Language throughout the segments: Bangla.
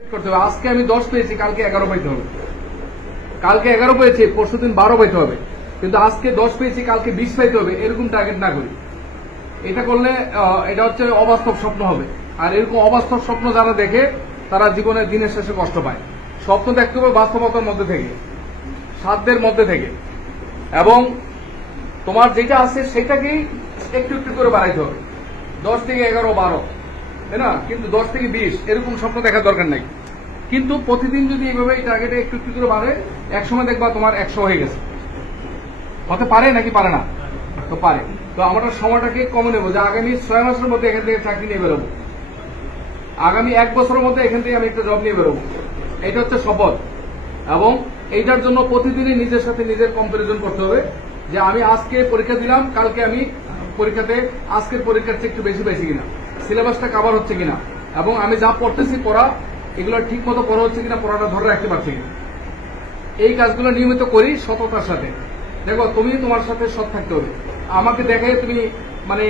করতে হবে। আজকে আমি 10 পেয়েছি, কালকে 11 পাইতে হবে। কালকে 11 পেয়েছি, পরশুদিন 12 পাইতে হবে। কিন্তু আজকে 10 পেয়েছি, কালকে 20 পাইতে হবে, এরকম টার্গেট না করি। এটা করলে এটা হচ্ছে অবাস্তব স্বপ্ন হবে। আর এরকম অবাস্তব স্বপ্ন যারা দেখে তারা জীবনের দিনের শেষে কষ্ট পায়। স্বপ্ন দেখতে হবে বাস্তবতার মধ্যে থেকে, সাধ্যের মধ্যে থেকে, এবং তোমার যেটা আছে সেটাকেই একটু একটু করে বাড়াইতে হবে। 10 থেকে 11, 12, তাই না? কিন্তু 10 থেকে 20 এরকম স্বপ্ন দেখার দরকার নাই। কিন্তু প্রতিদিন যদি এইভাবে এই টার্গেটে একটু একটু করে বাড়ে, একসময় দেখবা তোমার 100 হয়ে গেছে। হতে পারে নাকি পারে না? তো পারে। তো আমরা সময়টাকে কমে নেবো যে আগামী 6 মাসের মধ্যে এখান থেকে চাকরি নিয়ে বেরোবো, আগামী 1 বছরের মধ্যে এখান থেকে আমি একটা জব নিয়ে বেরোবো। এটা হচ্ছে শপথ। এবং এইটার জন্য প্রতিদিনই নিজের সাথে নিজের কম্পারিজন করতে হবে যে আমি আজকে পরীক্ষা দিলাম, কালকে আমি পরীক্ষাতে আজকের পরীক্ষার চেয়ে একটু বেশি পেয়েছি কিনা, সিলেবাসটা কভার হচ্ছে কিনা, এবং আমি যা পড়তেছি পড়া এগুলো ঠিক মতো পড়া হচ্ছে কিনা, পড়াটা ধরে রাখতে পারছি কিনা। এই কাজগুলো নিয়মিত করি সততার সাথে। দেখো, তুমি তোমার সাথে সৎ থাকতে হবে। আমাকে দেখে তুমি মানে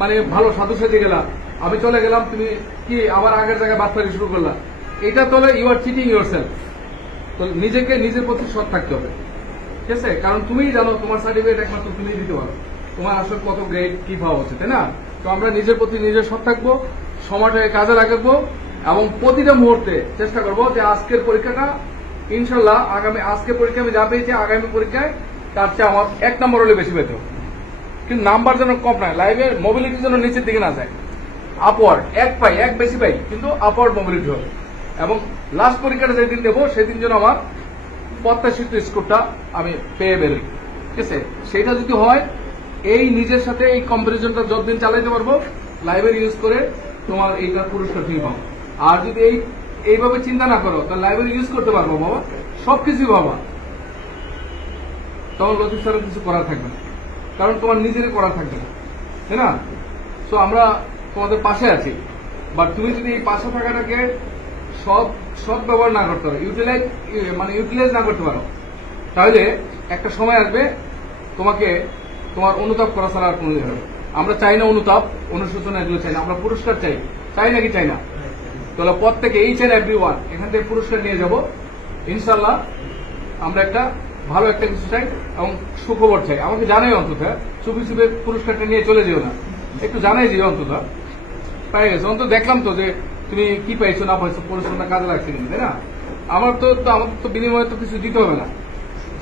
মানে ভালো সাধু সেজে গেলা, আমি চলে গেলাম, তুমি কি আবার আগের জায়গায় বাদ ফেলে শুরু করলা, এটা তো you are cheating yourself. তো নিজেকে নিজের প্রতি সৎ থাকতে হবে, ঠিক আছে? কারণ তুমিই জানো তোমার সার্টিফিকেট একমাত্র তুমিই দিতে পারো, তোমার আসলে কত গ্রেড কি ভাব হচ্ছে, তাই না? তো আমরা নিজের প্রতি নিজের সৎ থাকবো, সময়টাকে কাজে লাগাবো, এবং প্রতিটা মুহূর্তে চেষ্টা করবো যে আজকের পরীক্ষাটা ইনশাল্লাহ আজকের পরীক্ষা আমি যা পেয়েছি আগামী পরীক্ষায় তার চেয়ে আমার 1 নম্বর হলে বেশি পেতে হবে। কিন্তু নাম্বার যেন কম নয়, লাইফের মোবিলিটি যেন নিচের দিকে না যায়, আপওয়ার্ড। 1 বেশি পাই, কিন্তু আপওয়ার্ড মোবিলিটি হবে। এবং লাস্ট পরীক্ষাটা যেদিন দেবো সেদিন যেন আমার প্রত্যাশিত স্কোরটা আমি পেয়ে বেরোই, ঠিক আছে? সেটা যদি হয়, এই নিজের সাথে এই কম্পারিজনটা যতদিন চালাইতে পারবো, লাইব্রেরি ইউজ করে তোমার এইটা পুরস্কার ঠিক পাবো। আর যদি এইভাবে চিন্তা না করো, তাহলে লাইব্রেরি ইউজ করতে পারবো বাবা, সবকিছু বাবা, তখন লতিফ স্যারের কিছু করার থাকবে না, কারণ তোমার নিজেরই করার থাকবে না, তাই না? তো আমরা তোমাদের পাশে আছি। বাট তুমি যদি এই পাশে থাকাটাকে সৎ ব্যবহার না করতে পারো, ইউটিলাইজ না করতে পারো, তাহলে একটা সময় আসবে তোমাকে তোমার অনুতাপ করা ছাড়া আর কোনো হবে। আমরা চাই না অনুতাপ, অনুশোচনা, এগুলো চাই না। আমরা পুরস্কার চাই নাকি চাই না? তাহলে প্রত্যেকে এইচ এন্ড এভরিওয়ান এখান থেকে পুরস্কার নিয়ে যাব ইনশাল্লাহ। আমরা একটা ভালো একটা কিছু চাই এবং সুখবর চাই। আমাকে জানাই অন্তত, চুপি চুপে পুরস্কারটা নিয়ে চলে যেও না, একটু জানাই যে অন্তত পাই গেছে, অন্তত দেখলাম তো যে তুমি কি পাইছো না পাইছো, পরিশ্রমটা কাজে লাগছে কিনা, তাই না? আমাদের তো বিনিময়ে তো কিছু দিতে হবে না,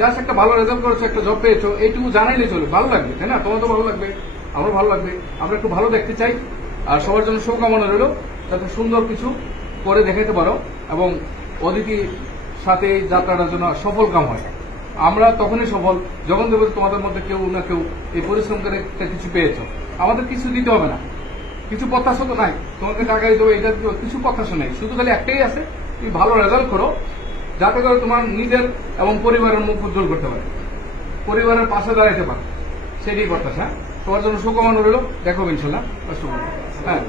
জাস্ট একটা ভালো রেজাল্ট করেছো, একটা জব পেয়েছো, এইটুকু জানাইলে চলে, ভালো লাগবে, তাই না? তোমার তো ভালো লাগবে, আমারও ভালো লাগবে। আমরা একটু ভালো দেখতে চাই, আর সবার জন্য শুভকামনা রইল যাতে সুন্দর কিছু করে দেখাতে পারো এবং অদিতির সাথে এই যাত্রাটার জন্য সফল কাম হয়। আমরা তখনই সফল যখন দেবো তোমাদের মধ্যে কেউ না কেউ এই পরিশ্রম করে কিছু পেয়েছো। আমাদের কিছু দিতে হবে না, কিছু প্রত্যাশা তো নাই, তোমাকে টাকা দিতে হবে এটা কিছু প্রত্যাশা নেই, শুধু খালি একটাই আছে, তুমি ভালো রেজাল্ট করো যাতে করে তোমার নিজের এবং পরিবারের মুখ উজ্জ্বল করতে পারে, পরিবারের পাশে দাঁড়াইতে পারে, সেটাই প্রত্যাশা। সবার জন্য শুভকামনা রইল, দেখো ইনশাল্লাহ। হ্যাঁ।